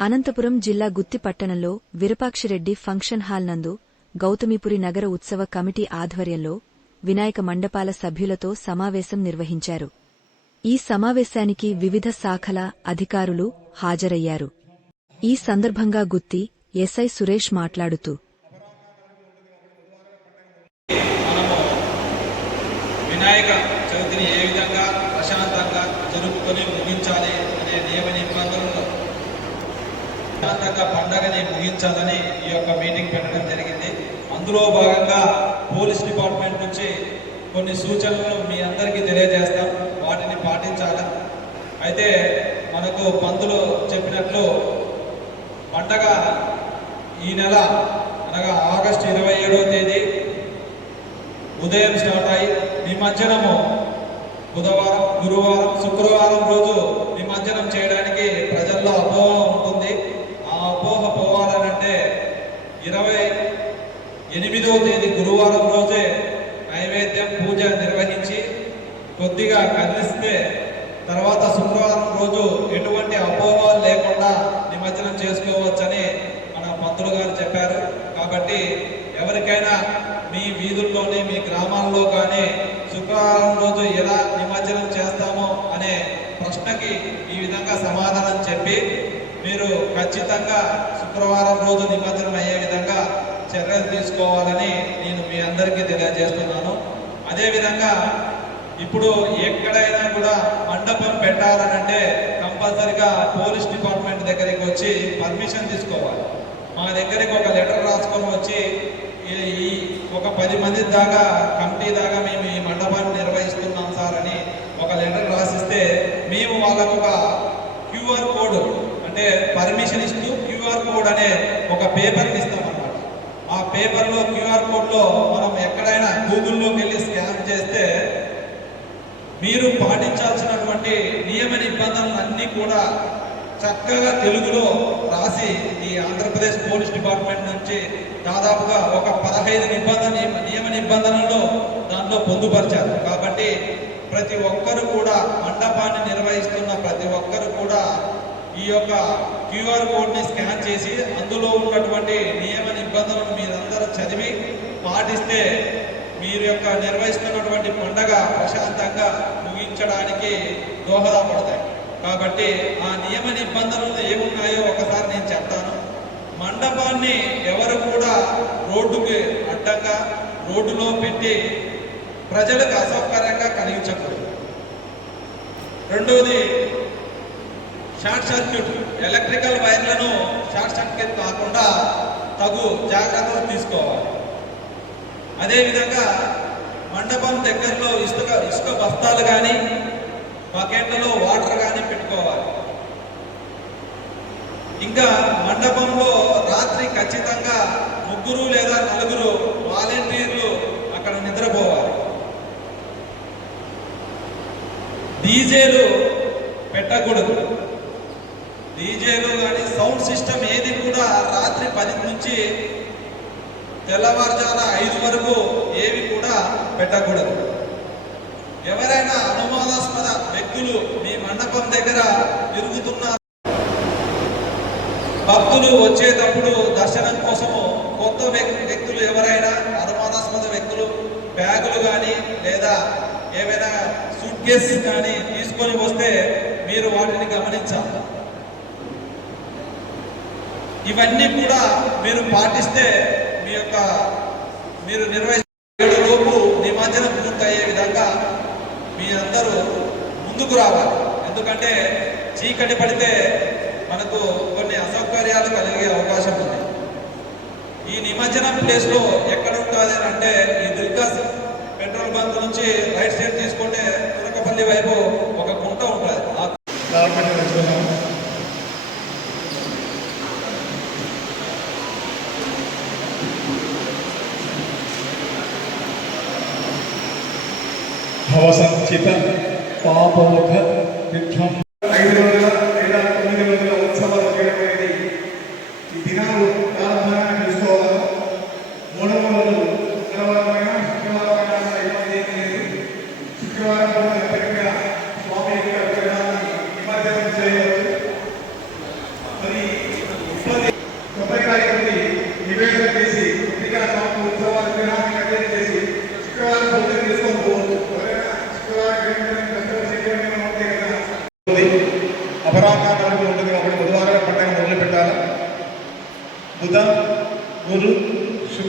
అనంతపురం జిల్లా గుత్తి పట్టణంలో విరపాక్షిరెడ్డి function hall నందు గౌతమిపురి నగర ఉత్సవ కమిటీ ఆధ్వర్యంలో వినాయక మండపాల సభ్యులతో సమావేశం నిర్వహించారు. ఈ సమావేశానికి వివిధ శాఖల అధికారులు హాజరయ్యారు. ఈ సందర్భంగా గుత్తి ఎస్ఐ సురేష్ మాట్లాడుతూ వినాయక చవితిని ఏ విధంగా ప్రశాంతంగా జరుపుకొని ముగించాలి అనే నియమ నిబంధనలు ప్రశాంతంగా పండగని ముగించాలని ఈ యొక్క మీటింగ్ పెట్టడం జరిగింది. అందులో భాగంగా పోలీస్ డిపార్ట్మెంట్ నుంచి కొన్ని సూచనలు మీ అందరికీ తెలియజేస్తాం. వాటిని పాటించాలి? అయితే మనకు పంతులు చెప్పినట్లు పండగ ఈ నెల అనగా ఆగస్టు ఇరవై ఏడవ తేదీ ఉదయం స్టార్ట్ అయ్యి నిమజ్జనము బుధవారం గురువారం శుక్రవారం రోజు నిమజ్జనం చేయడానికి ప్రజల్లో అపోహ ఉంటుంది ఆ అపోహ పోవాలనంటే ఇరవై ఎనిమిదవ తేదీ గురువారం రోజే నైవేద్యం పూజ నిర్వహించి కొద్దిగా కదిలిస్తే తర్వాత శుక్రవారం రోజు ఎటువంటి అపోహలు లేకుండా నిమజ్జనం చేసుకోవచ్చని మన పంతులు గారు చెప్పారు. కాబట్టి ఎవరికైనా మీ వీధుల్లోని మీ గ్రామాల్లో కానీ శుక్రవారం రోజు ఎలా నిమజ్జనం చేస్తామో అనే ప్రశ్నకి ఈ విధంగా సమాధానం చెప్పి మీరు ఖచ్చితంగా శుక్రవారం రోజు నిమజ్జనం అయ్యే విధంగా చర్యలు తీసుకోవాలని నేను మీ అందరికీ తెలియజేస్తున్నాను. అదేవిధంగా ఇప్పుడు ఎక్కడైనా కూడా మండపం పెట్టాలనంటే కంపల్సరిగా పోలీస్ డిపార్ట్మెంట్ దగ్గరికి వచ్చి పర్మిషన్ తీసుకోవాలి. మా దగ్గరికి ఒక లెటర్ రాసుకొని వచ్చి ఈ- ఒక పది మంది దాకా కమిటీ దాకా మేము ఈ మండపాన్ని నిర్వహిస్తున్నాం సార్ అని ఒక లెటర్ రాసిస్తే మేము వాళ్ళకు ఒక క్యూఆర్ కోడ్ అంటే పర్మిషన్ ఇస్తూ క్యూఆర్ కోడ్ అనే ఒక పేపర్ని ఇస్తాం అన్నమాట ఆ పేపర్లో క్యూఆర్ కోడ్లో మనం ఎక్కడైనా గూగుల్లోకి వెళ్ళి స్కాన్ చేస్తే మీరు పాటించాల్సినటువంటి నియమ నిబంధనలు కూడా చక్కగా తెలుగులో రాసి ఈ ఆంధ్రప్రదేశ్ పోలీస్ డిపార్ట్మెంట్ నుంచి దాదాపుగా ఒక పదహైదు నిబంధన నియమ నిబంధనలు దాంట్లో పొందుపరిచారు. కాబట్టి ప్రతి ఒక్కరు కూడా మండపాన్ని నిర్వహిస్తున్న ప్రతి ఒక్కరు కూడా ఈ యొక్క క్యూఆర్ కోడ్ని స్కాన్ చేసి అందులో ఉన్నటువంటి నియమ నిబంధనలు మీరందరూ చదివి పాటిస్తే మీరు యొక్క నిర్వహిస్తున్నటువంటి పండగ ప్రశాంతంగా ముగించడానికి దోహదపడతాయి కాబట్టి ఆ నియమ నిబంధనలు ఏమున్నాయో ఒకసారి నేను చెప్తాను. మండపాన్ని ఎవరు కూడా రోడ్డుకి అడ్డంగా రోడ్డులో పెట్టి ప్రజలకు అసౌకర్యంగా కలిగించకూడదు. రెండవది షార్ట్ సర్క్యూట్ ఎలక్ట్రికల్ వైర్లను షార్ట్ సర్క్యూట్ కాకుండా తగు జాగ్రత్తలు అదేవిధంగా మండపం దగ్గరలో ఇసుక ఇసుక బస్తాలు కానీ బకెట్లలో వాటర్ కానీ పెట్టుకోవాలి. ఇంకా మండపంలో రాత్రి ఖచ్చితంగా ముగ్గురు లేదా నలుగురు వాలంటీర్లు అక్కడ నిద్రపోవాలి. డీజేలు పెట్టకూడదు. డీజేలు కానీ సౌండ్ సిస్టమ్ ఏది కూడా రాత్రి పది నుంచి తెల్లవారుజామున ఐదు వరకు ఏవి కూడా పెట్టకూడదు. ఎవరైనా అనుమానాస్పద వ్యక్తులు మీ మండపం దగ్గర తిరుగుతున్నారు. భక్తులు వచ్చేటప్పుడు దర్శనం కోసము కొత్త వ్యక్తులు ఎవరైనా అనుమానాస్పద వ్యక్తులు బ్యాగులు కానీ లేదా ఏవైనా సూట్ కేస్ కానీ తీసుకొని వస్తే మీరు వాటిని గమనించాలి. ఇవన్నీ కూడా మీరు పాటిస్తే మీ యొక్క మీరు నిర్వహించే లోపు నిమజ్జనం పూర్తయ్యే విధంగా మీ అందరూ ముందుకు రావాలి. ఎందుకంటే చీకటి పడితే మనకు కొన్ని అసౌకర్యాలు కలిగే అవకాశం ఉంది. ఈ నిమజ్జనం ప్లేస్లో ఎక్కడ ఉంటుంది అని అంటే ఈ దుర్గా పెట్రోల్ బంక్ నుంచి రైట్ సైడ్ తీసుకుంటే తురకపల్లి వైపు ఒక గుంట ఉంటుంది ഭവസഞ്ചിത പാപോധ വിഘ്നം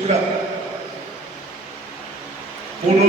cultura. Uno